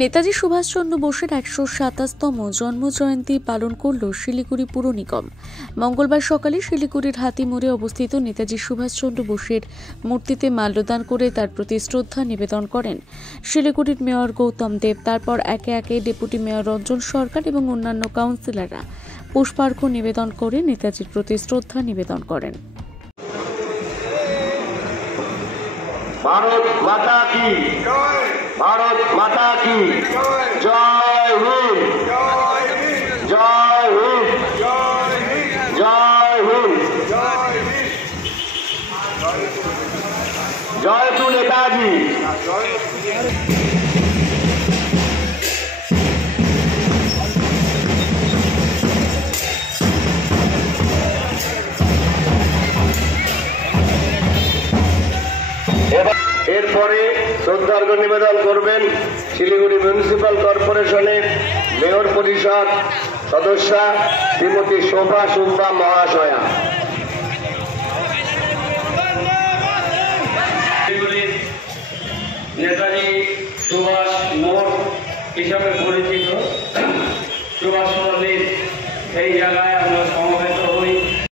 নেতাজি সুভাষচন্দ্র বোসের ১২৭তম জন্মজয়ন্তী পালন করল শিলিগুড়ি পুর নিগম। মঙ্গলবার সকালে শিলিগুড়ির হাতিমোড়ে অবস্থিত নেতাজি সুভাষচন্দ্র বোসের মূর্তিতে মাল্যদান করে তার প্রতি শ্রদ্ধা নিবেদন করেন শিলিগুড়ির মেয়র গৌতম দেব। তারপর একে একে ডেপুটি মেয়র রঞ্জন সরকার এবং অন্যান্য কাউন্সিলররা পুষ্পার্ঘ্য নিবেদন করে নেতাজির প্রতি শ্রদ্ধা নিবেদন করেন। भारत माता की भारत माता की जय हिंद जय हिंद जय हिंद जय तू नेताजी। এরপরে শ্রদ্ধার্ঘ্য নিবেদন করবেন শিলিগুড়ি মিউনিসিপাল কর্পোরেশনের মেয়র পরিষদ সদস্যা শ্রীমতী শোভা সুব্বা মহাশয়া। নেতাজি সুভাষ মোড় হিসাবে পরিচিত সুভাষ মন্দির এই জায়গায়